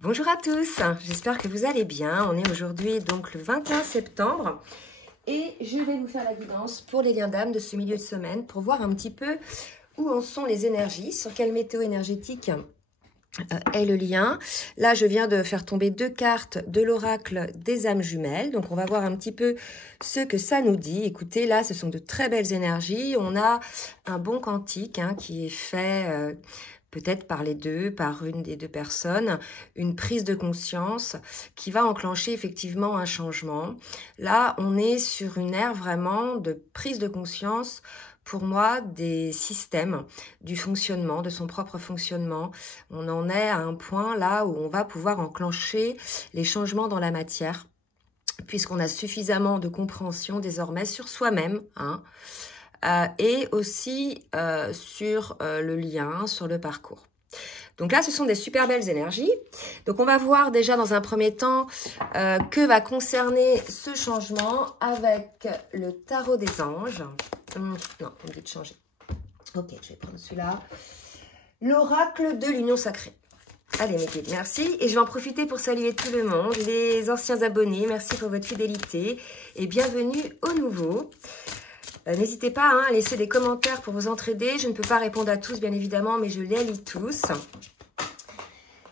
Bonjour à tous, j'espère que vous allez bien. On est aujourd'hui donc le 21 septembre et je vais vous faire la guidance pour les liens d'âme de ce milieu de semaine pour voir un petit peu où en sont les énergies, sur quelle météo énergétique est le lien. Là, je viens de faire tomber 2 cartes de l'oracle des âmes jumelles. Donc, on va voir un petit peu ce que ça nous dit. Écoutez, là, ce sont de très belles énergies. On a un bon quantique qui est fait... peut-être par les deux, par une des deux personnes, une prise de conscience qui va enclencher effectivement un changement. Là, on est sur une ère vraiment de prise de conscience, pour moi, des systèmes, du fonctionnement, de son propre fonctionnement. On en est à un point là où on va pouvoir enclencher les changements dans la matière, puisqu'on a suffisamment de compréhension désormais sur soi-même, et aussi sur le lien, sur le parcours. Donc là, ce sont des super belles énergies. Donc on va voir déjà dans un premier temps que va concerner ce changement avec le tarot des anges. Non, on me dit de changer. Ok, je vais prendre celui-là. L'oracle de l'union sacrée. Allez mes guides, merci. Et je vais en profiter pour saluer tout le monde, les anciens abonnés. Merci pour votre fidélité et bienvenue aux nouveaux. N'hésitez pas à laisser des commentaires pour vous entraider. Je ne peux pas répondre à tous, bien évidemment, mais je les lis tous.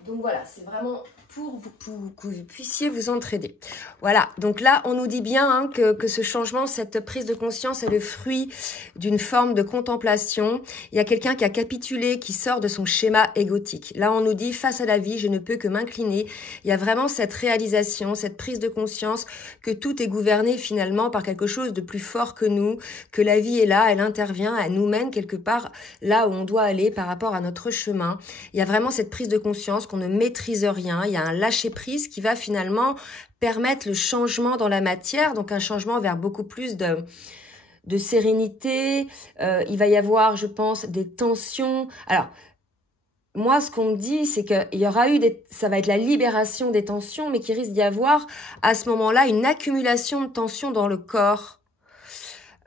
Donc voilà, c'est vraiment pour que vous puissiez vous entraider. Voilà, donc là, on nous dit bien que ce changement, cette prise de conscience est le fruit d'une forme de contemplation. Il y a quelqu'un qui a capitulé, qui sort de son schéma égotique. Là, on nous dit, face à la vie, je ne peux que m'incliner. Il y a vraiment cette réalisation, cette prise de conscience que tout est gouverné finalement par quelque chose de plus fort que nous, que la vie est là, elle intervient, elle nous mène quelque part là où on doit aller par rapport à notre chemin. Il y a vraiment cette prise de conscience qu'on ne maîtrise rien. Il y a un lâcher-prise qui va finalement permettre le changement dans la matière, donc un changement vers beaucoup plus de sérénité. Il va y avoir, je pense, des tensions. Alors, moi, ce qu'on me dit, c'est qu'il y aura eu ça va être la libération des tensions, mais qu'il risque d'y avoir à ce moment-là une accumulation de tensions dans le corps.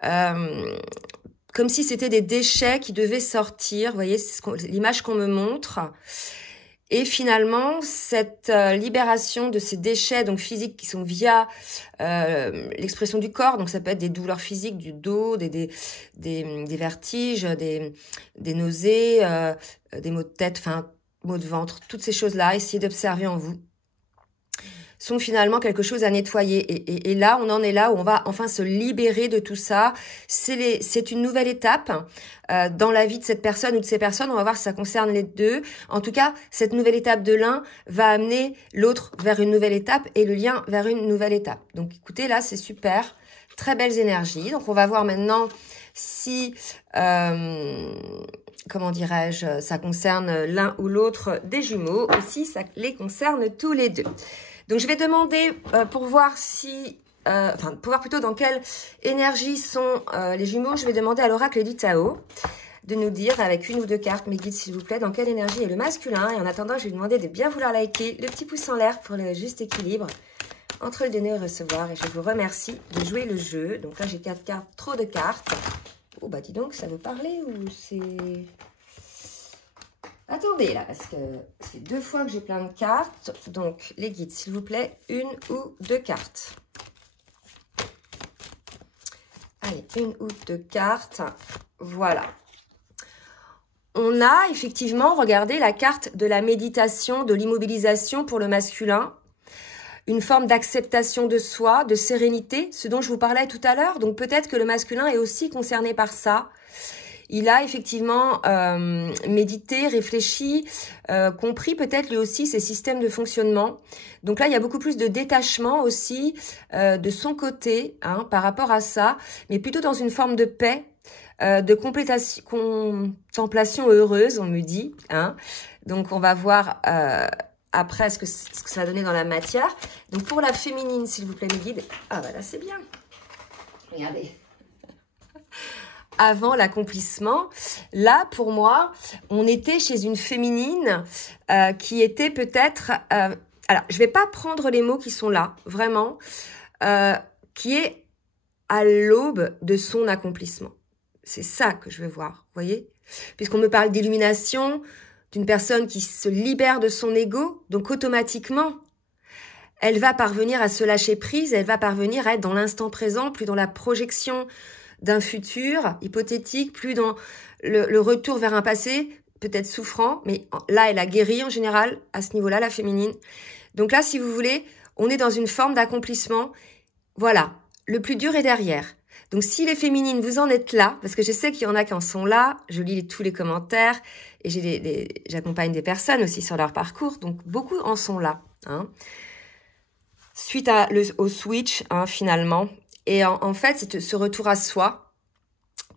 Comme si c'était des déchets qui devaient sortir. Vous voyez, c'est l'image qu'on me montre. Et finalement, cette libération de ces déchets donc physiques qui sont via l'expression du corps, donc ça peut être des douleurs physiques du dos, des vertiges, des nausées, des maux de tête, enfin maux de ventre, toutes ces choses-là, essayez d'observer en vous, sont finalement quelque chose à nettoyer. Et là, on en est là où on va enfin se libérer de tout ça. C'est une nouvelle étape dans la vie de cette personne ou de ces personnes. On va voir si ça concerne les deux. En tout cas, cette nouvelle étape de l'un va amener l'autre vers une nouvelle étape et le lien vers une nouvelle étape. Donc, écoutez, là, c'est super. Très belles énergies. Donc, on va voir maintenant si... comment dirais-je, ça concerne l'un ou l'autre des jumeaux. Aussi, ça les concerne tous les deux. Donc, je vais demander pour voir si... pour voir plutôt dans quelle énergie sont les jumeaux, je vais demander à l'oracle du Tao de nous dire avec une ou deux cartes, mes guides s'il vous plaît, dans quelle énergie est le masculin. Et en attendant, je vais vous demander de bien vouloir liker le petit pouce en l'air pour le juste équilibre entre le donner et le recevoir. Et je vous remercie de jouer le jeu. Donc là, j'ai 4 cartes, trop de cartes. Oh, bah dis donc, ça veut parler ou c'est... Attendez là, parce que c'est 2 fois que j'ai plein de cartes. Donc, les guides, s'il vous plaît, une ou deux cartes. Allez, une ou deux cartes. Voilà. On a effectivement regardé la carte de la méditation, de l'immobilisation pour le masculin. Une forme d'acceptation de soi, de sérénité, ce dont je vous parlais tout à l'heure. Donc, peut-être que le masculin est aussi concerné par ça. Il a effectivement médité, réfléchi, compris peut-être lui aussi ses systèmes de fonctionnement. Donc là, il y a beaucoup plus de détachement aussi de son côté par rapport à ça, mais plutôt dans une forme de paix, de contemplation heureuse, on me dit. Donc on va voir après ce que ça va donner dans la matière. Donc pour la féminine, s'il vous plaît, mes guides. Ah bah là, c'est bien. Regardez. Avant l'accomplissement, là, pour moi, on était chez une féminine qui était peut-être... alors, je vais pas prendre les mots qui sont là, vraiment, qui est à l'aube de son accomplissement. C'est ça que je veux voir, vous voyez? Puisqu'on me parle d'illumination, d'une personne qui se libère de son ego, donc automatiquement, elle va parvenir à se lâcher prise, elle va parvenir à être dans l'instant présent, plus dans la projection d'un futur hypothétique, plus dans le retour vers un passé, peut-être souffrant, mais là, elle a guéri en général, à ce niveau-là, la féminine. Donc là, si vous voulez, on est dans une forme d'accomplissement. Voilà, le plus dur est derrière. Donc si les féminines, vous en êtes là, parce que je sais qu'il y en a qui en sont là, je lis tous les commentaires, et j'accompagne des personnes aussi sur leur parcours, donc beaucoup en sont là. Hein. Suite au switch, hein, finalement. Et en fait, c'est ce retour à soi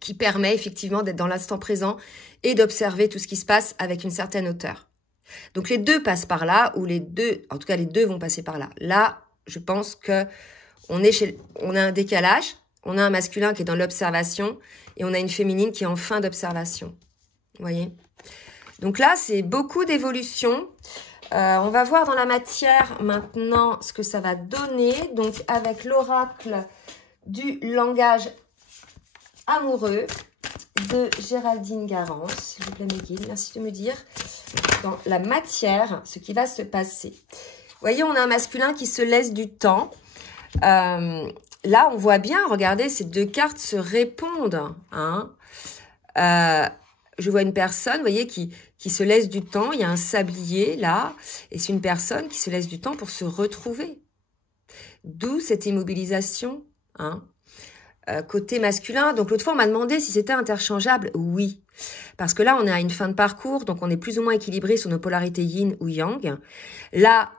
qui permet effectivement d'être dans l'instant présent et d'observer tout ce qui se passe avec une certaine hauteur. Donc les deux passent par là, ou les deux, en tout cas les deux vont passer par là. Là, je pense que on a un décalage, on a un masculin qui est dans l'observation et on a une féminine qui est en fin d'observation. Vous voyez? Donc là, c'est beaucoup d'évolution. On va voir dans la matière maintenant ce que ça va donner. Donc avec l'oracle du langage amoureux de Géraldine Garance. S'il vous plaît mes guides, merci de me dire dans la matière ce qui va se passer. Vous voyez, on a un masculin qui se laisse du temps. Là, on voit bien, regardez, ces deux cartes se répondent. Hein. Je vois une personne, vous voyez, qui se laisse du temps. Il y a un sablier là, et c'est une personne qui se laisse du temps pour se retrouver. D'où cette immobilisation, hein. Côté masculin. Donc l'autre fois, on m'a demandé si c'était interchangeable. Oui, parce que là, on est à une fin de parcours, donc on est plus ou moins équilibré sur nos polarités yin ou yang. Là,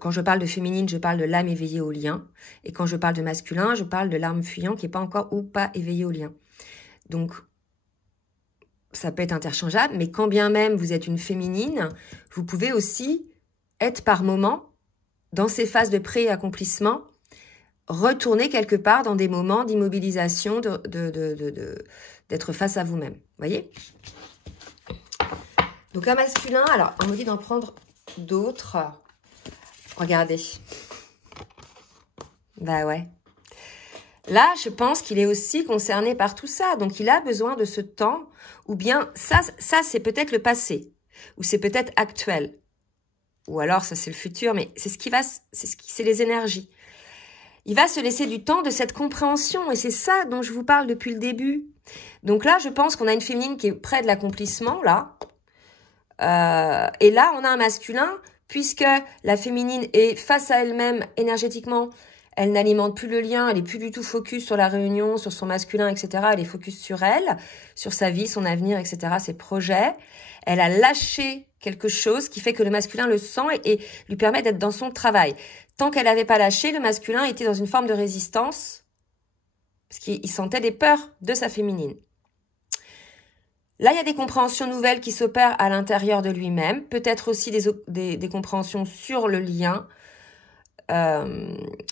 quand je parle de féminine, je parle de l'âme éveillée au lien. Et quand je parle de masculin, je parle de l'âme fuyant qui n'est pas encore ou pas éveillée au lien. Donc, ça peut être interchangeable, mais quand bien même vous êtes une féminine, vous pouvez aussi être par moment, dans ces phases de pré-accomplissement, retourner quelque part dans des moments d'immobilisation, d'être face à vous-même. Vous voyez? Donc un masculin, alors on me dit d'en prendre d'autres. Regardez. Bah ouais. Là, je pense qu'il est aussi concerné par tout ça. Donc il a besoin de ce temps, ou bien ça c'est peut-être le passé, ou c'est peut-être actuel. Ou alors ça c'est le futur, mais c'est les énergies. Il va se laisser du temps de cette compréhension. Et c'est ça dont je vous parle depuis le début. Donc là, je pense qu'on a une féminine qui est près de l'accomplissement, là. Et là, on a un masculin, puisque la féminine est face à elle-même énergétiquement. Elle n'alimente plus le lien, elle est plus du tout focus sur la réunion, sur son masculin, etc. Elle est focus sur elle, sur sa vie, son avenir, etc., ses projets. Elle a lâché quelque chose qui fait que le masculin le sent et lui permet d'être dans son travail. Tant qu'elle n'avait pas lâché, le masculin était dans une forme de résistance parce qu'il sentait des peurs de sa féminine. Là, il y a des compréhensions nouvelles qui s'opèrent à l'intérieur de lui-même, peut-être aussi des compréhensions sur le lien,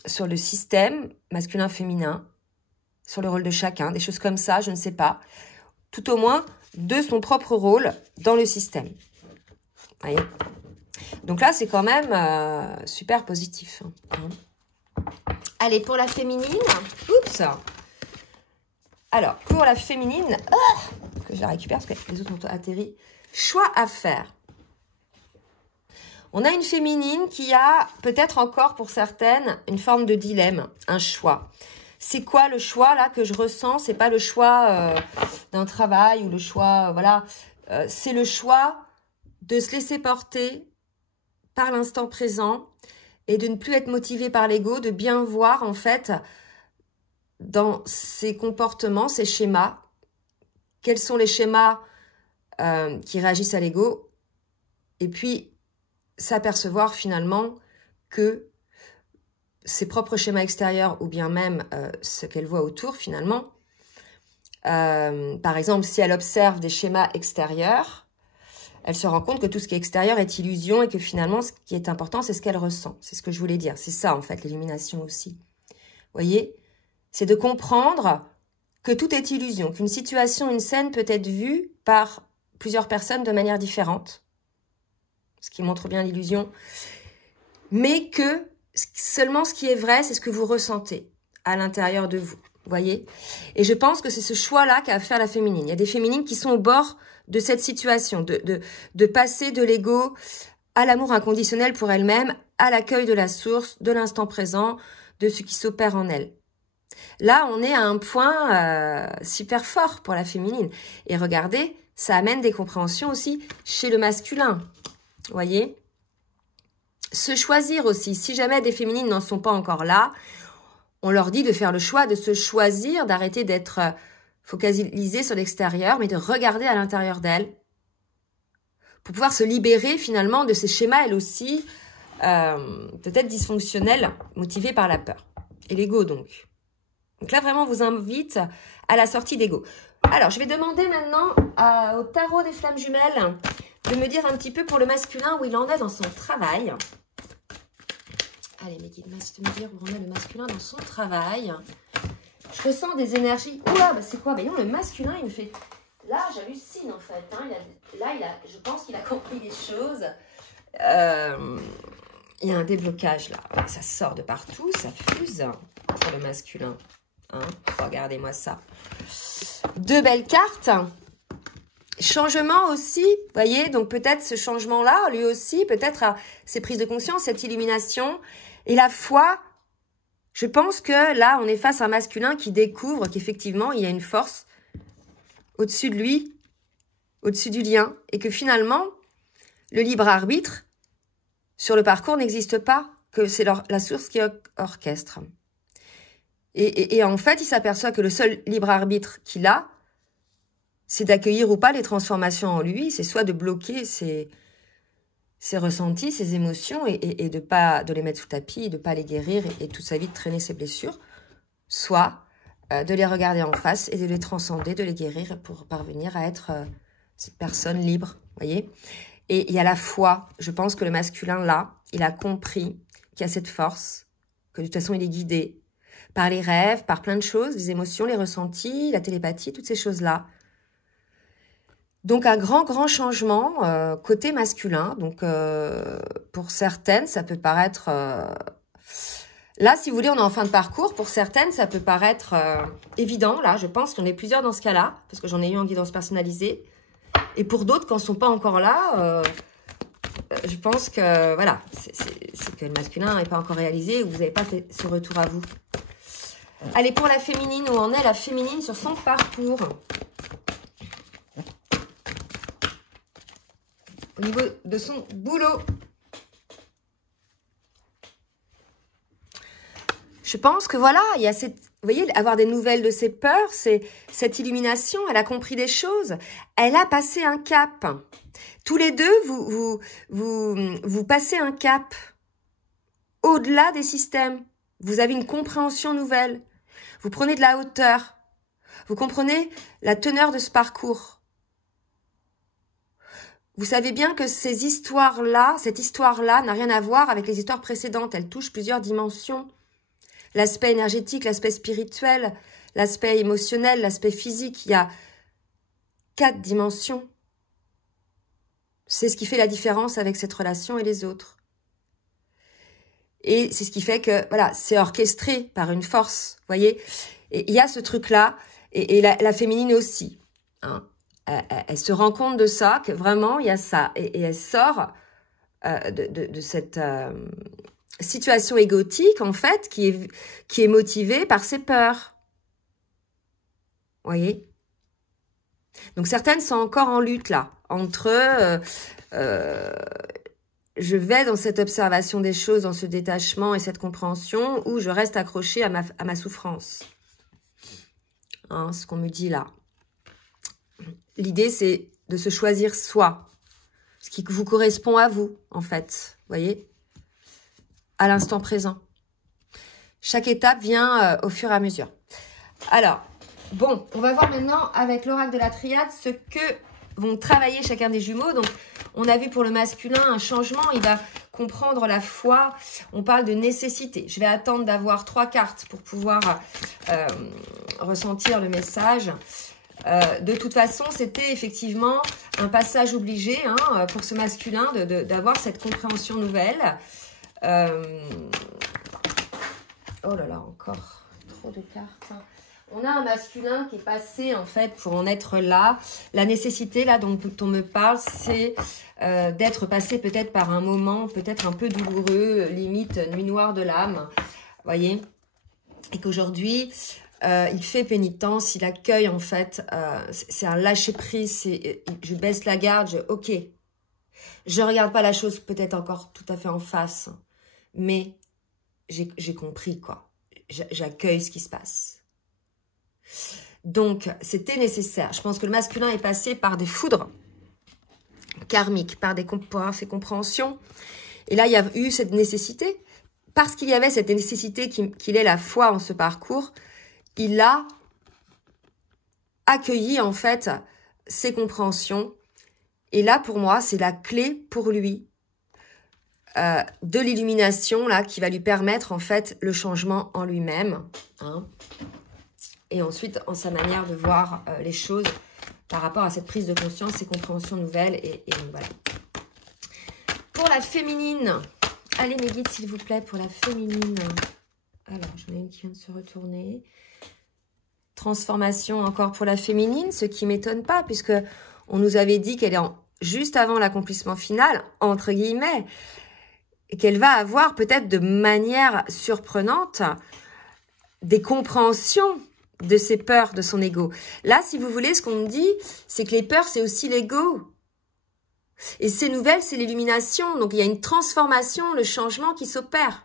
sur le système masculin-féminin, sur le rôle de chacun, des choses comme ça, je ne sais pas. Tout au moins, de son propre rôle dans le système. Vous voyez ? Donc là, c'est quand même super positif. Hein. Allez, pour la féminine, oups. Alors, pour la féminine, que je la récupère parce que les autres ont atterri. Choix à faire. On a une féminine qui a peut-être encore pour certaines une forme de dilemme, un choix. C'est quoi le choix là que je ressens? C'est pas le choix d'un travail ou le choix, voilà. C'est le choix de se laisser porter par l'instant présent et de ne plus être motivé par l'ego, de bien voir en fait dans ses comportements, ses schémas, quels sont les schémas qui réagissent à l'ego, et puis s'apercevoir finalement que ses propres schémas extérieurs ou bien même ce qu'elle voit autour finalement, par exemple si elle observe des schémas extérieurs, elle se rend compte que tout ce qui est extérieur est illusion et que finalement, ce qui est important, c'est ce qu'elle ressent. C'est ce que je voulais dire. C'est ça, en fait, l'illumination aussi. Vous voyez? C'est de comprendre que tout est illusion, qu'une situation, une scène peut être vue par plusieurs personnes de manière différente, ce qui montre bien l'illusion, mais que seulement ce qui est vrai, c'est ce que vous ressentez à l'intérieur de vous. Vous voyez? Et je pense que c'est ce choix-là qu'a à faire la féminine. Il y a des féminines qui sont au bord de cette situation, de passer de l'ego à l'amour inconditionnel pour elle-même, à l'accueil de la source, de l'instant présent, de ce qui s'opère en elle. Là, on est à un point super fort pour la féminine. Et regardez, ça amène des compréhensions aussi chez le masculin. Vous voyez? Se choisir aussi. Si jamais des féminines n'en sont pas encore là, on leur dit de faire le choix, de se choisir, d'arrêter d'être focalisées sur l'extérieur, mais de regarder à l'intérieur d'elles pour pouvoir se libérer finalement de ces schémas, elles aussi, peut-être dysfonctionnels, motivés par la peur. Et l'ego donc. Donc là, vraiment, on vous invite à la sortie d'ego. Alors, je vais demander maintenant au tarot des flammes jumelles de me dire un petit peu pour le masculin où il en est dans son travail. Allez, mes guides, de me dire où en est le masculin dans son travail. Je ressens des énergies. Oula, bah c'est quoi? Bah, le masculin, il me fait... Là, j'hallucine en fait. Hein. Je pense qu'il a compris les choses. Il y a un déblocage là. Ça sort de partout, ça fuse pour le masculin. Hein, regardez-moi ça. Deux belles cartes. Changement aussi, vous voyez, donc peut-être ce changement-là, lui aussi, peut-être ses prises de conscience, cette illumination. Et la foi, je pense que là, on est face à un masculin qui découvre qu'effectivement, il y a une force au-dessus de lui, au-dessus du lien, et que finalement, le libre arbitre sur le parcours n'existe pas, que c'est la source qui orchestre. Et en fait, il s'aperçoit que le seul libre arbitre qu'il a, c'est d'accueillir ou pas les transformations en lui, c'est soit de bloquer ses ressentis, ses émotions et de les mettre sous le tapis, de pas les guérir et toute sa vie de traîner ses blessures, soit de les regarder en face et de les transcender, de les guérir pour parvenir à être cette personne libre, voyez. Et il y a la foi, je pense que le masculin là, il a compris qu'il y a cette force, que de toute façon il est guidé par les rêves, par plein de choses, les émotions, les ressentis, la télépathie, toutes ces choses-là. Donc, un grand changement côté masculin. Donc, pour certaines, ça peut paraître... Là, si vous voulez, on est en fin de parcours. Pour certaines, ça peut paraître évident. Là, je pense qu'il y en a plusieurs dans ce cas-là, parce que j'en ai eu en guidance personnalisée. Et pour d'autres, quand ils ne sont pas encore là, je pense que, voilà, c'est que le masculin n'est pas encore réalisé ou vous n'avez pas fait ce retour à vous. Allez, pour la féminine, où en est la féminine sur son parcours ? Au niveau de son boulot. Je pense que voilà, il y a cette... Vous voyez, avoir des nouvelles de ses peurs, c'est cette illumination, elle a compris des choses. Elle a passé un cap. Tous les deux, vous passez un cap. Au-delà des systèmes. Vous avez une compréhension nouvelle. Vous prenez de la hauteur. Vous comprenez la teneur de ce parcours. Vous savez bien que ces histoires-là, cette histoire-là n'a rien à voir avec les histoires précédentes. Elle touche plusieurs dimensions. L'aspect énergétique, l'aspect spirituel, l'aspect émotionnel, l'aspect physique. Il y a 4 dimensions. C'est ce qui fait la différence avec cette relation et les autres. Et c'est ce qui fait que, voilà, c'est orchestré par une force, vous voyez. Et il y a ce truc-là, et la féminine aussi, hein. Elle se rend compte de ça, que vraiment, il y a ça. Et elle sort de cette situation égotique, en fait, qui est motivée par ses peurs. Vous voyez? Donc, certaines sont encore en lutte, là, entre... je vais dans cette observation des choses, dans ce détachement et cette compréhension, ou je reste accrochée à ma souffrance. Hein, ce qu'on me dit là. L'idée, c'est de se choisir soi. Ce qui vous correspond à vous, en fait. Vous voyez? À l'instant présent. Chaque étape vient au fur et à mesure. Alors, bon, on va voir maintenant avec l'oracle de la triade ce que vont travailler chacun des jumeaux. Donc, on a vu pour le masculin un changement. Il va comprendre la foi. On parle de nécessité. Je vais attendre d'avoir 3 cartes pour pouvoir ressentir le message. De toute façon, c'était effectivement un passage obligé hein, pour ce masculin d'avoir cette compréhension nouvelle. Oh là là, encore trop de cartes. On a un masculin qui est passé, en fait, pour en être là. La nécessité, là, dont on me parle, c'est d'être passé peut-être par un moment, peut-être un peu douloureux, limite nuit noire de l'âme. Vous voyez? Et qu'aujourd'hui, il fait pénitence, il accueille, en fait, c'est un lâcher-prise, je baisse la garde, ok. Je regarde pas la chose peut-être encore tout à fait en face, mais j'ai compris, quoi. J'accueille ce qui se passe. Donc, c'était nécessaire. Je pense que le masculin est passé par des foudres karmiques, par ses compréhensions. Et là, il y a eu cette nécessité. Parce qu'il y avait cette nécessité qu'il ait la foi en ce parcours, il a accueilli, en fait, ses compréhensions. Et là, pour moi, c'est la clé pour lui de l'illumination, là, qui va lui permettre, en fait, le changement en lui-même. Hein. Et ensuite, en sa manière de voir les choses par rapport à cette prise de conscience, ces compréhensions nouvelles. Et voilà. Pour la féminine, allez mes guides, s'il vous plaît, pour la féminine. Alors, j'en ai une qui vient de se retourner. Transformation encore pour la féminine, ce qui ne m'étonne pas, puisque on nous avait dit qu'elle est juste avant l'accomplissement final, entre guillemets, et qu'elle va avoir peut-être de manière surprenante des compréhensions de ses peurs, de son ego. Là, si vous voulez, ce qu'on me dit, c'est que les peurs, c'est aussi l'ego. Et ces nouvelles, c'est l'illumination. Donc, il y a une transformation, le changement qui s'opère.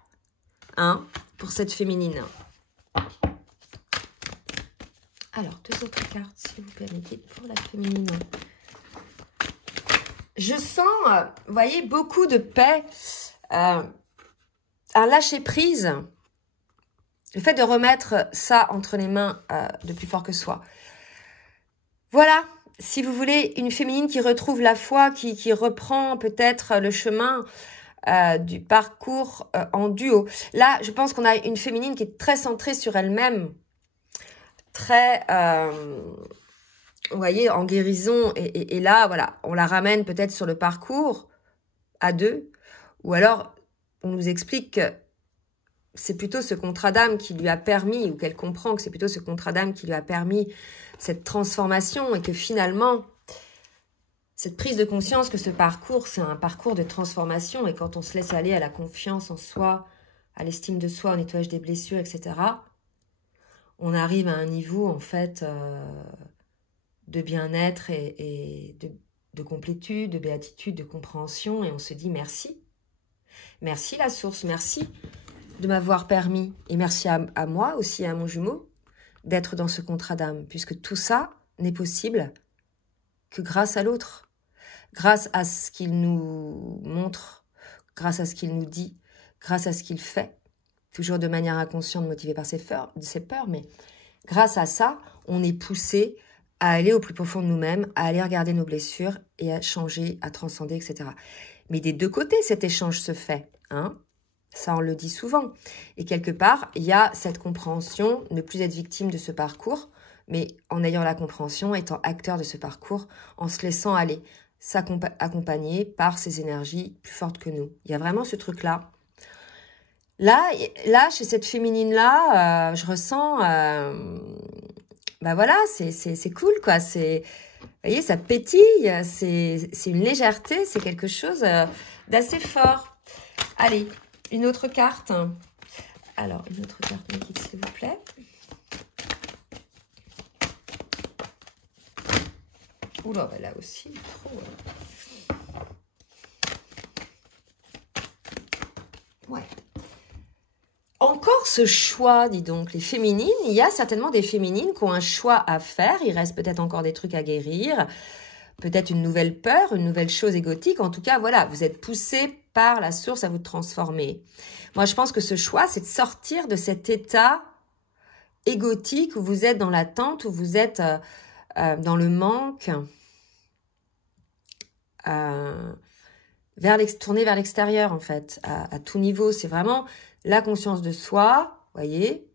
Hein, pour cette féminine. Alors, 2 autres cartes, s'il vous plaît, pour la féminine. Je sens, vous voyez, beaucoup de paix, un lâcher-prise. Le fait de remettre ça entre les mains de plus fort que soi. Voilà, si vous voulez, une féminine qui retrouve la foi, qui reprend peut-être le chemin du parcours en duo. Là, je pense qu'on a une féminine qui est très centrée sur elle-même, très, vous voyez, en guérison. Et là, voilà, on la ramène peut-être sur le parcours à 2. Ou alors, on nous explique que c'est plutôt ce contrat d'âme qui lui a permis, ou qu'elle comprend que c'est plutôt ce contrat d'âme qui lui a permis cette transformation et que finalement, cette prise de conscience que ce parcours, c'est un parcours de transformation et quand on se laisse aller à la confiance en soi, à l'estime de soi, au nettoyage des blessures, etc., on arrive à un niveau, en fait, de bien-être et de complétude, de béatitude, de compréhension et on se dit merci. Merci la source, merci de m'avoir permis, et merci à moi aussi, à mon jumeau, d'être dans ce contrat d'âme, puisque tout ça n'est possible que grâce à l'autre, grâce à ce qu'il nous montre, grâce à ce qu'il nous dit, grâce à ce qu'il fait, toujours de manière inconsciente, motivé par ses peurs, mais grâce à ça, on est poussé à aller au plus profond de nous-mêmes, à aller regarder nos blessures et à changer, à transcender, etc. Mais des 2 côtés, cet échange se fait, hein. Ça, on le dit souvent. Et quelque part, il y a cette compréhension, ne plus être victime de ce parcours, mais en ayant la compréhension, étant acteur de ce parcours, en se laissant aller, accompagner par ces énergies plus fortes que nous. Il y a vraiment ce truc-là. Là, chez cette féminine-là, je ressens... bah voilà, c'est cool, quoi. Vous voyez, ça pétille, c'est une légèreté, c'est quelque chose d'assez fort. Allez, une autre carte. Alors, une autre carte, s'il vous plaît. Oula, bah là aussi, trop... Ouais. Encore ce choix, dis donc, les féminines, il y a certainement des féminines qui ont un choix à faire, il reste peut-être encore des trucs à guérir, peut-être une nouvelle peur, une nouvelle chose égotique, en tout cas, voilà, vous êtes poussé par la source à vous transformer. Moi, je pense que ce choix, c'est de sortir de cet état égotique où vous êtes dans l'attente, où vous êtes dans le manque, tourner vers l'extérieur, en fait, à tout niveau. C'est vraiment la conscience de soi, voyez,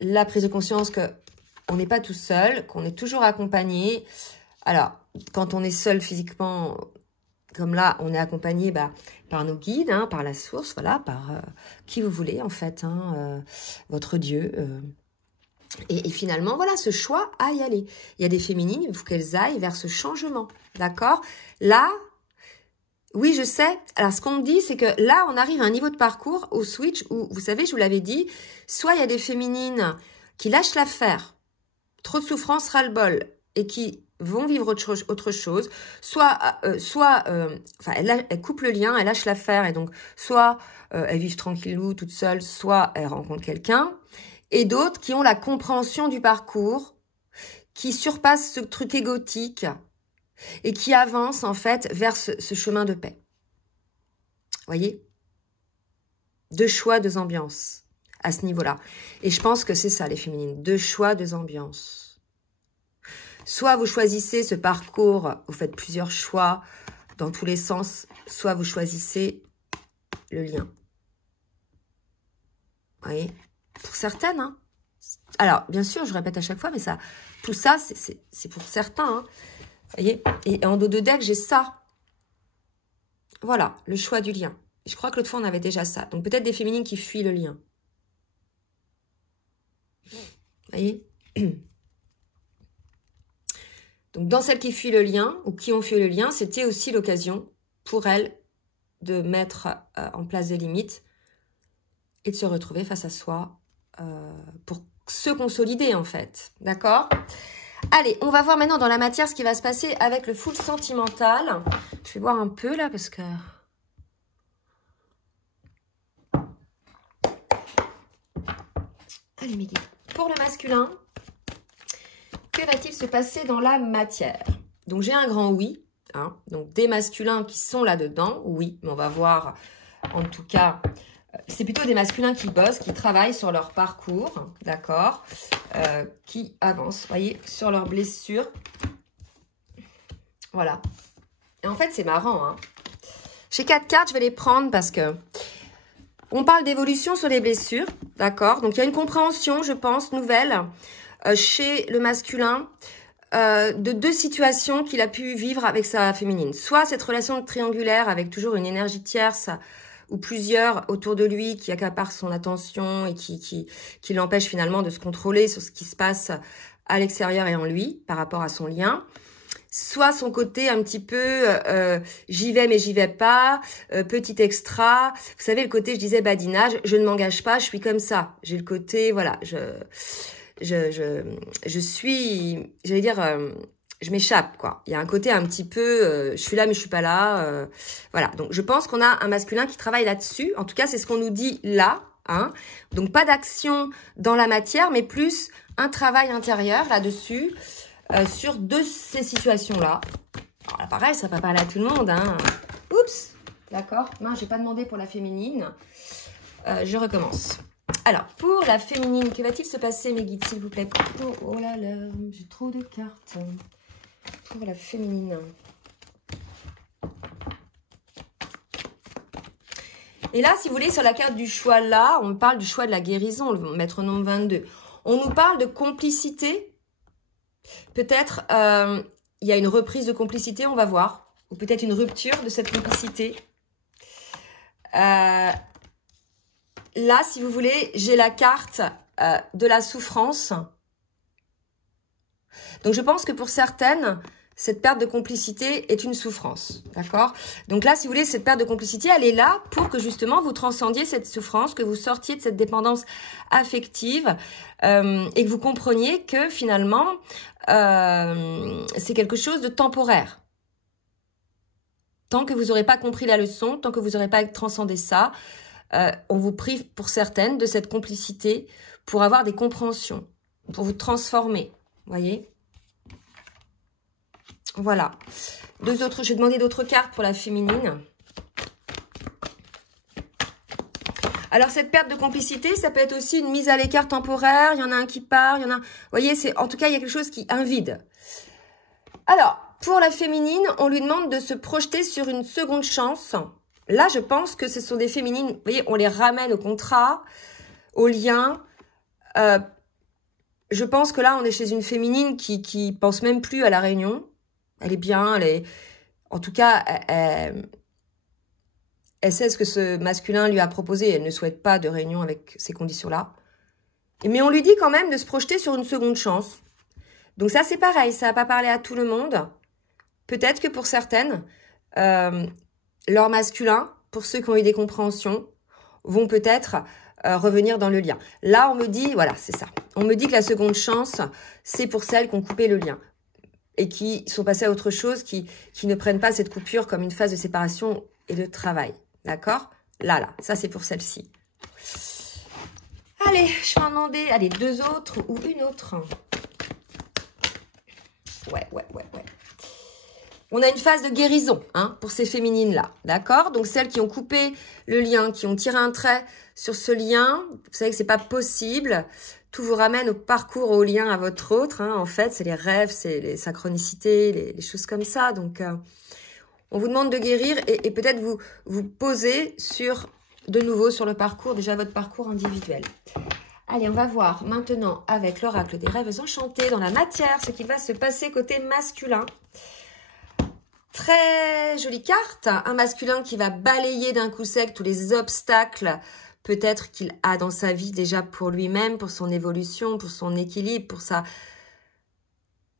la prise de conscience qu'on n'est pas tout seul, qu'on est toujours accompagné. Alors, quand on est seul physiquement, comme là, on est accompagné par nos guides, hein, par la source, voilà, par qui vous voulez, en fait, hein, votre Dieu, Et finalement, voilà, ce choix à y aller. Il y a des féminines, il faut qu'elles aillent vers ce changement, d'accord? Là, oui, je sais. Alors, ce qu'on me dit, c'est que là, on arrive à un niveau de parcours au switch où, vous savez, je vous l'avais dit, soit il y a des féminines qui lâchent l'affaire, trop de souffrance, ras-le-bol, et qui vont vivre autre chose, soit elles coupent le lien, elles lâchent l'affaire, et donc, soit elles vivent tranquillou, toutes seules, soit elles rencontrent quelqu'un, et d'autres qui ont la compréhension du parcours, qui surpassent ce truc égotique, et qui avancent, en fait, vers ce chemin de paix. Voyez? Deux choix, deux ambiances, à ce niveau-là. Et je pense que c'est ça, les féminines. Deux choix, deux ambiances. Soit vous choisissez ce parcours, vous faites plusieurs choix dans tous les sens, soit vous choisissez le lien. Vous voyez? Pour certaines, hein. Alors, bien sûr, je répète à chaque fois, mais ça, tout ça, c'est pour certains, hein. Vous voyez? Et en dos de deck, j'ai ça. Voilà, le choix du lien. Je crois que l'autre fois, on avait déjà ça. Donc, peut-être des féminines qui fuient le lien. Vous voyez? Donc, dans celles qui fuient le lien, ou qui ont fui le lien, c'était aussi l'occasion pour elles de mettre en place des limites et de se retrouver face à soi pour se consolider, en fait. D'accord? Allez, on va voir maintenant dans la matière ce qui va se passer avec le full sentimental. Je vais voir un peu, là, parce que... Allez, Mehdi. Pour le masculin, que va-t-il se passer dans la matière? Donc, j'ai un grand oui. Hein, donc, des masculins qui sont là-dedans, oui. Mais on va voir, en tout cas, c'est plutôt des masculins qui bossent, qui travaillent sur leur parcours, d'accord, qui avancent, voyez, sur leurs blessures. Voilà. Et en fait, c'est marrant, hein. J'ai 4 cartes, je vais les prendre parce que... On parle d'évolution sur les blessures, d'accord? Donc, il y a une compréhension, je pense, nouvelle chez le masculin de deux situations qu'il a pu vivre avec sa féminine. Soit cette relation triangulaire avec toujours une énergie tierce ou plusieurs autour de lui qui accaparent son attention et qui l'empêchent finalement de se contrôler sur ce qui se passe à l'extérieur et en lui par rapport à son lien. Soit son côté un petit peu j'y vais mais j'y vais pas, petit extra. Vous savez, le côté, je disais, badinage, je ne m'engage pas, je suis comme ça. J'ai le côté, voilà, je suis, j'allais dire, je m'échappe, quoi. Il y a un côté un petit peu, je suis là mais je suis pas là. Voilà, donc je pense qu'on a un masculin qui travaille là-dessus. En tout cas, c'est ce qu'on nous dit là. Hein. Donc pas d'action dans la matière, mais plus un travail intérieur là-dessus. Sur deux ces situations-là. Alors là, pareil, ça va pas parler à tout le monde. Hein. Oups, d'accord. Mince, j'ai pas demandé pour la féminine. Je recommence. Alors, pour la féminine, que va-t-il se passer, mes guides, s'il vous plaît? Oh là là, j'ai trop de cartes. Pour la féminine. Et là, si vous voulez, sur la carte du choix, là, on parle du choix de la guérison, le maître nombre 22. On nous parle de complicité. Peut-être il y a une reprise de complicité, on va voir. Ou peut-être une rupture de cette complicité. Là, si vous voulez, j'ai la carte de la souffrance. Donc, je pense que pour certaines, cette perte de complicité est une souffrance. D'accord? Donc là, si vous voulez, cette perte de complicité, elle est là pour que justement vous transcendiez cette souffrance, que vous sortiez de cette dépendance affective et que vous compreniez que finalement, c'est quelque chose de temporaire. Tant que vous n'aurez pas compris la leçon, tant que vous n'aurez pas transcendé ça, on vous prive pour certaines de cette complicité pour avoir des compréhensions, pour vous transformer. Vous voyez? Voilà. Je vais demander d'autres cartes pour la féminine. Alors, cette perte de complicité, ça peut être aussi une mise à l'écart temporaire. Il y en a un qui part, il y en a... Vous voyez, en tout cas, il y a quelque chose qui... un vide. Alors, pour la féminine, on lui demande de se projeter sur une seconde chance. Là, je pense que ce sont des féminines... Vous voyez, on les ramène au contrat, au lien. Je pense que là, on est chez une féminine qui pense même plus à la réunion. Elle est bien, en tout cas, elle sait ce que ce masculin lui a proposé. Elle ne souhaite pas de réunion avec ces conditions-là. Mais on lui dit quand même de se projeter sur une seconde chance. Donc ça, c'est pareil, ça va pas parler à tout le monde. Peut-être que pour certaines, leur masculin, pour ceux qui ont eu des compréhensions, vont peut-être revenir dans le lien. Là, on me dit, voilà, c'est ça. On me dit que la seconde chance, c'est pour celles qui ont coupé le lien et qui sont passées à autre chose, qui ne prennent pas cette coupure comme une phase de séparation et de travail. D'accord? Là, ça c'est pour celle-ci. Allez, je vais en demander, allez, 2 autres ou une autre. Ouais. On a une phase de guérison hein, pour ces féminines-là, d'accord? Donc, celles qui ont coupé le lien, qui ont tiré un trait sur ce lien, vous savez que c'est pas possible. Tout vous ramène au parcours, au lien à votre autre. Hein. En fait, c'est les rêves, c'est les synchronicités, les choses comme ça. Donc, on vous demande de guérir et peut-être vous poser de nouveau sur le parcours, déjà votre parcours individuel. Allez, on va voir maintenant avec l'oracle des rêves enchantés dans la matière, ce qui va se passer côté masculin. Très jolie carte, un masculin qui va balayer d'un coup sec tous les obstacles peut-être qu'il a dans sa vie déjà pour lui-même, pour son évolution, pour son équilibre, pour sa,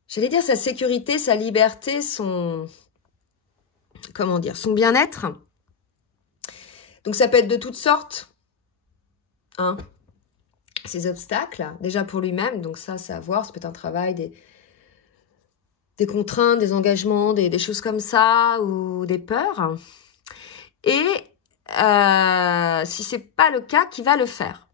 j'allais dire sa sécurité, sa liberté, son, comment dire, son bien-être. Donc ça peut être de toutes sortes, hein, ces obstacles, déjà pour lui-même, donc ça c'est à voir, ça peut être un travail, des contraintes, des engagements, des choses comme ça, ou des peurs. Et si c'est pas le cas, qui va le faire?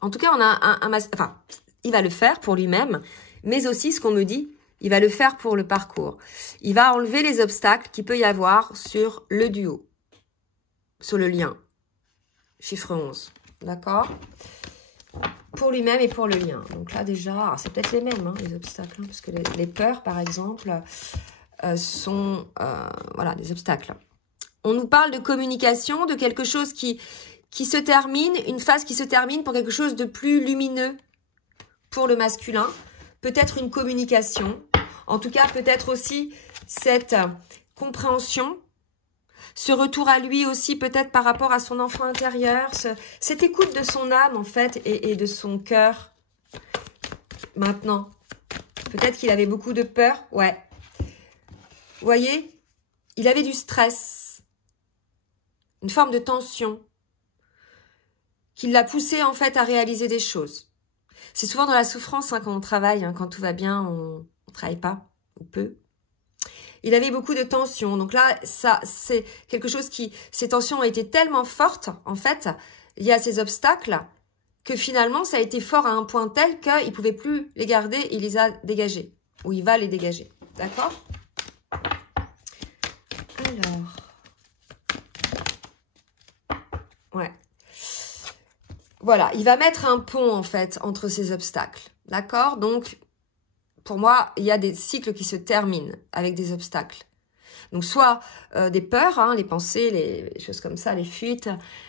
En tout cas, on a enfin, il va le faire pour lui-même, mais aussi, ce qu'on me dit, il va le faire pour le parcours. Il va enlever les obstacles qu'il peut y avoir sur le duo, sur le lien. Chiffre 11, d'accord? Pour lui-même et pour le lien. Donc là, déjà, c'est peut-être les mêmes, hein, les obstacles, hein, parce que les peurs, par exemple, sont voilà, des obstacles. On nous parle de communication, de quelque chose qui se termine, une phase qui se termine pour quelque chose de plus lumineux pour le masculin. Peut-être une communication. En tout cas, peut-être aussi cette compréhension, ce retour à lui aussi, peut-être par rapport à son enfant intérieur, cette écoute de son âme, en fait, et de son cœur. Maintenant, peut-être qu'il avait beaucoup de peur, ouais. Vous voyez, il avait du stress, une forme de tension, qui l'a poussé, en fait, à réaliser des choses. C'est souvent dans la souffrance, hein, quand on travaille, hein, quand tout va bien, on ne travaille pas, ou peu. Il avait beaucoup de tensions. Donc là, ça, c'est quelque chose qui... Ces tensions ont été tellement fortes, en fait, liées à ces obstacles, que finalement, ça a été fort à un point tel qu'il ne pouvait plus les garder, il les a dégagés. Ou il va les dégager. D'accord? Alors... Ouais. Voilà, il va mettre un pont, en fait, entre ces obstacles. D'accord? Donc... Pour moi, il y a des cycles qui se terminent avec des obstacles. Donc, soit des peurs, hein, les pensées, les choses comme ça, les fuites,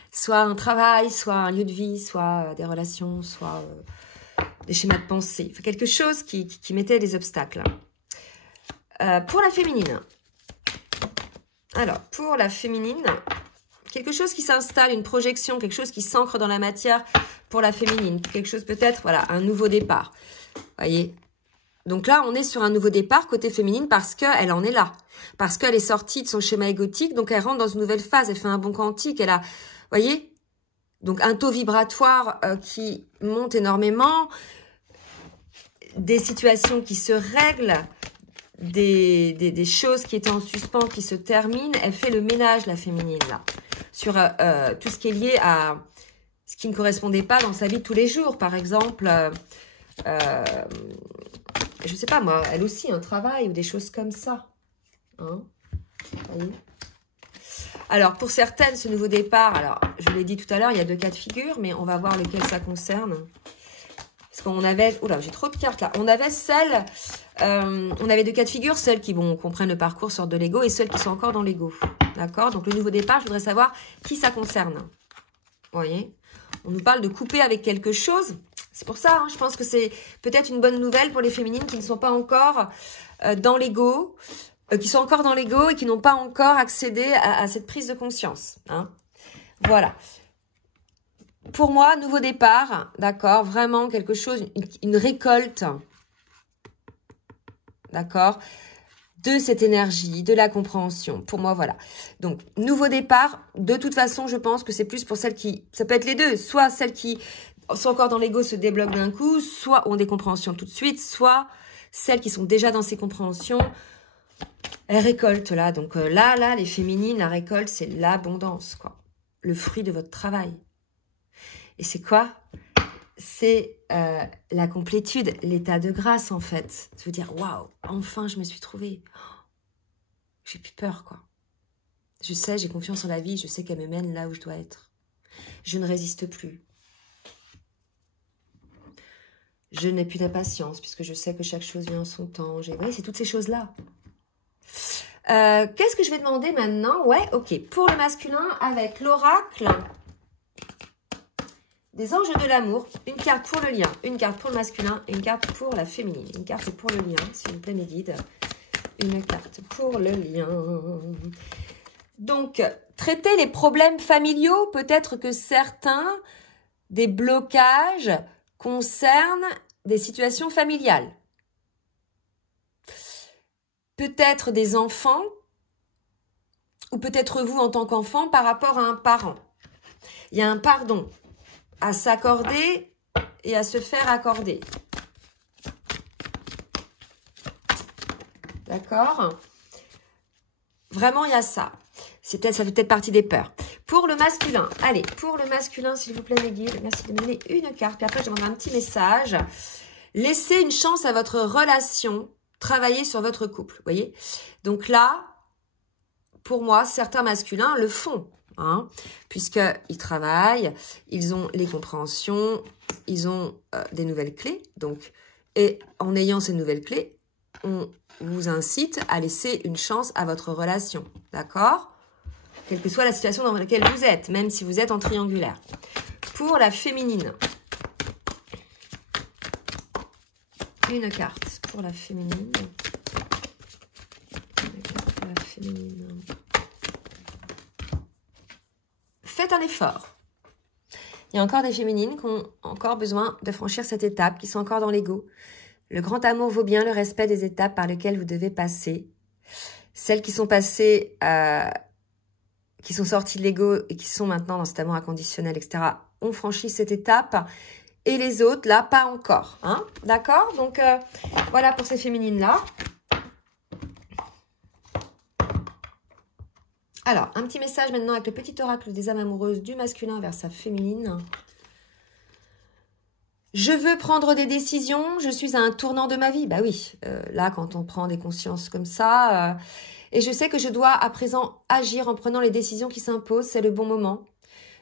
soit un travail, soit un lieu de vie, soit des relations, soit des schémas de pensée. Enfin, quelque chose qui mettait des obstacles. Pour la féminine. Alors, pour la féminine, quelque chose qui s'installe, une projection, quelque chose qui s'ancre dans la matière pour la féminine. Quelque chose peut-être, voilà, un nouveau départ. Vous voyez ? Donc là, on est sur un nouveau départ côté féminine parce qu'elle en est là. Parce qu'elle est sortie de son schéma égotique, donc elle rentre dans une nouvelle phase, elle fait un bond quantique, elle a, vous voyez, donc un taux vibratoire qui monte énormément, des situations qui se règlent, des choses qui étaient en suspens qui se terminent. Elle fait le ménage, la féminine, là, sur tout ce qui est lié à ce qui ne correspondait pas dans sa vie de tous les jours. Par exemple... je sais pas moi, elle aussi, un travail ou des choses comme ça. Hein, voyez. Alors, pour certaines, ce nouveau départ, alors, je l'ai dit tout à l'heure, il y a 2 cas de figure, mais on va voir lequel ça concerne. Parce qu'on avait... Oula, j'ai trop de cartes là. On avait celles... on avait 2 cas de figure, celles qui comprennent le parcours, sortent de l'ego, et celles qui sont encore dans l'ego. D'accord? Donc, le nouveau départ, je voudrais savoir qui ça concerne. Vous voyez? On nous parle de couper avec quelque chose... C'est pour ça, hein, je pense que c'est peut-être une bonne nouvelle pour les féminines qui ne sont pas encore dans l'ego, qui sont encore dans l'ego et qui n'ont pas encore accédé à cette prise de conscience. Hein. Voilà. pour moi, nouveau départ, d'accord, vraiment quelque chose, une récolte, d'accord, de cette énergie, de la compréhension. Pour moi, voilà. Donc, nouveau départ, de toute façon, je pense que c'est plus pour celles qui... Ça peut être les deux. Soit celles qui sont encore dans l'ego se débloquent d'un coup, soit ont des compréhensions tout de suite, soit celles qui sont déjà dans ces compréhensions, elles récoltent là. Donc là, les féminines, la récolte, c'est l'abondance, quoi. Le fruit de votre travail. Et c'est quoi? C'est la complétude, l'état de grâce, en fait. Je veux dire, waouh, enfin, je me suis trouvée. J'ai plus peur, quoi. Je sais, j'ai confiance en la vie, je sais qu'elle me mène là où je dois être. Je ne résiste plus. Je n'ai plus d'impatience, puisque je sais que chaque chose vient en son temps. Oui, c'est toutes ces choses-là. Qu'est-ce que je vais demander maintenant? Ouais, ok. Pour le masculin, avec l'oracle des anges de l'amour, une carte pour le lien, une carte pour le masculin et une carte pour la féminine. Une carte pour le lien, s'il vous plaît, mes guides. Une carte pour le lien. Donc, traiter les problèmes familiaux, peut-être que certains des blocages concernent des situations familiales. Peut-être des enfants, ou peut-être vous en tant qu'enfant par rapport à un parent. Il y a un pardon à s'accorder et à se faire accorder. D'accord? Vraiment, il y a ça. Ça fait peut-être partie des peurs. Pour le masculin, allez, pour le masculin, s'il vous plaît, mes guides, merci de me donner une carte. Puis après, je demanderai un petit message. Laissez une chance à votre relation, travaillez sur votre couple, vous voyez? Donc là, pour moi, certains masculins le font, hein, puisqu'ils travaillent, ils ont les compréhensions, ils ont des nouvelles clés. Donc, et en ayant ces nouvelles clés, on vous incite à laisser une chance à votre relation, d'accord? Quelle que soit la situation dans laquelle vous êtes, même si vous êtes en triangulaire. Pour la féminine, une carte pour la féminine. Une carte pour la féminine. Faites un effort. Il y a encore des féminines qui ont encore besoin de franchir cette étape, qui sont encore dans l'ego. Le grand amour vaut bien le respect des étapes par lesquelles vous devez passer. Celles qui sont passées, qui sont sorties de l'ego et qui sont maintenant dans cet amour inconditionnel, etc., ont franchi cette étape. Et les autres, là, pas encore. Hein, d'accord? Donc, voilà pour ces féminines-là. Alors, un petit message maintenant avec le petit oracle des âmes amoureuses du masculin vers sa féminine. Je veux prendre des décisions, je suis à un tournant de ma vie. Bah oui, là, quand on prend des consciences comme ça, et je sais que je dois à présent agir en prenant les décisions qui s'imposent, c'est le bon moment.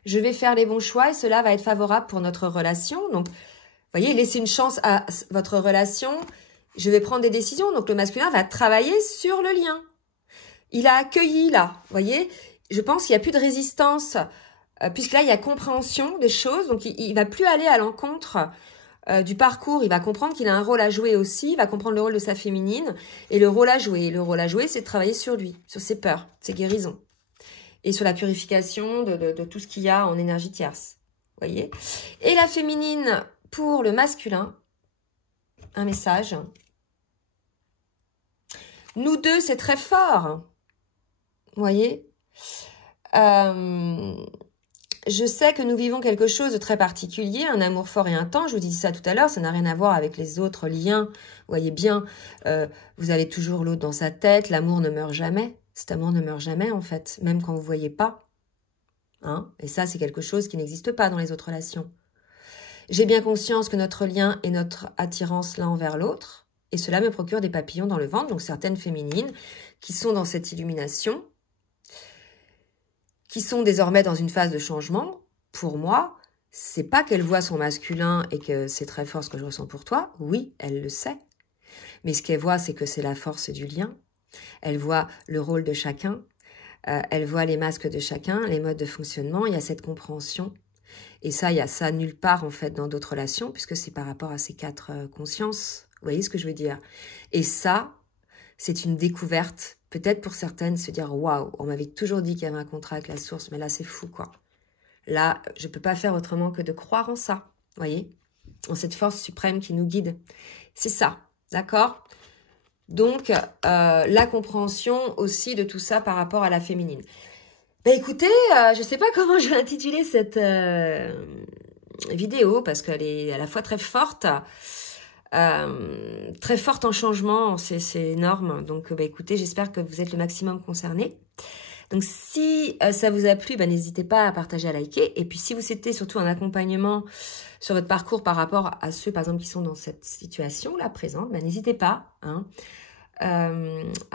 Je vais faire les bons choix et cela va être favorable pour notre relation. Donc, vous voyez, laissez une chance à votre relation. Je vais prendre des décisions. Donc, le masculin va travailler sur le lien. Il a accueilli, là, vous voyez. Je pense qu'il n'y a plus de résistance, puisque là, il y a compréhension des choses. Donc, il ne va plus aller à l'encontre du parcours. Il va comprendre qu'il a un rôle à jouer aussi. Il va comprendre le rôle de sa féminine et le rôle à jouer. Et le rôle à jouer, c'est de travailler sur lui, sur ses peurs, ses guérisons. Et sur la purification de tout ce qu'il y a en énergie tierce. Vous voyez? Et la féminine, pour le masculin, un message. Nous deux, c'est très fort. Vous voyez? Je sais que nous vivons quelque chose de très particulier, un amour fort et intense. Je vous dis ça tout à l'heure, ça n'a rien à voir avec les autres liens. Vous voyez bien, vous avez toujours l'autre dans sa tête. L'amour ne meurt jamais. Cet amour ne meurt jamais, en fait, même quand vous ne voyez pas. Hein? Et ça, c'est quelque chose qui n'existe pas dans les autres relations. J'ai bien conscience que notre lien est notre attirance l'un envers l'autre. Et cela me procure des papillons dans le ventre. Donc, certaines féminines qui sont dans cette illumination, qui sont désormais dans une phase de changement, pour moi, c'est pas qu'elle voit son masculin et que c'est très fort ce que je ressens pour toi. Oui, elle le sait. Mais ce qu'elle voit, c'est que c'est la force du lien. Elle voit le rôle de chacun. Elle voit les masques de chacun, les modes de fonctionnement. Il y a cette compréhension. Et ça, il y a ça nulle part, en fait, dans d'autres relations, puisque c'est par rapport à ces 4 consciences. Vous voyez ce que je veux dire? Et ça, c'est une découverte. Peut-être pour certaines se dire « Waouh, on m'avait toujours dit qu'il y avait un contrat avec la source, mais là, c'est fou, quoi. » Là, je ne peux pas faire autrement que de croire en ça, voyez, en cette force suprême qui nous guide. C'est ça, d'accord? Donc, la compréhension aussi de tout ça par rapport à la féminine. Ben écoutez, je ne sais pas comment je vais intituler cette vidéo parce qu'elle est à la fois très forte en changement, c'est énorme. Donc, ben écoutez, j'espère que vous êtes le maximum concernés. Donc, si ça vous a plu, ben, n'hésitez pas à partager, à liker. Et puis, si vous souhaitez surtout un accompagnement sur votre parcours par rapport à ceux, par exemple, qui sont dans cette situation-là présente, ben, n'hésitez pas hein, à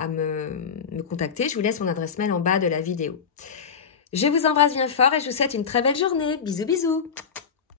me contacter. Je vous laisse mon adresse mail en bas de la vidéo. Je vous embrasse bien fort et je vous souhaite une très belle journée. Bisous, bisous.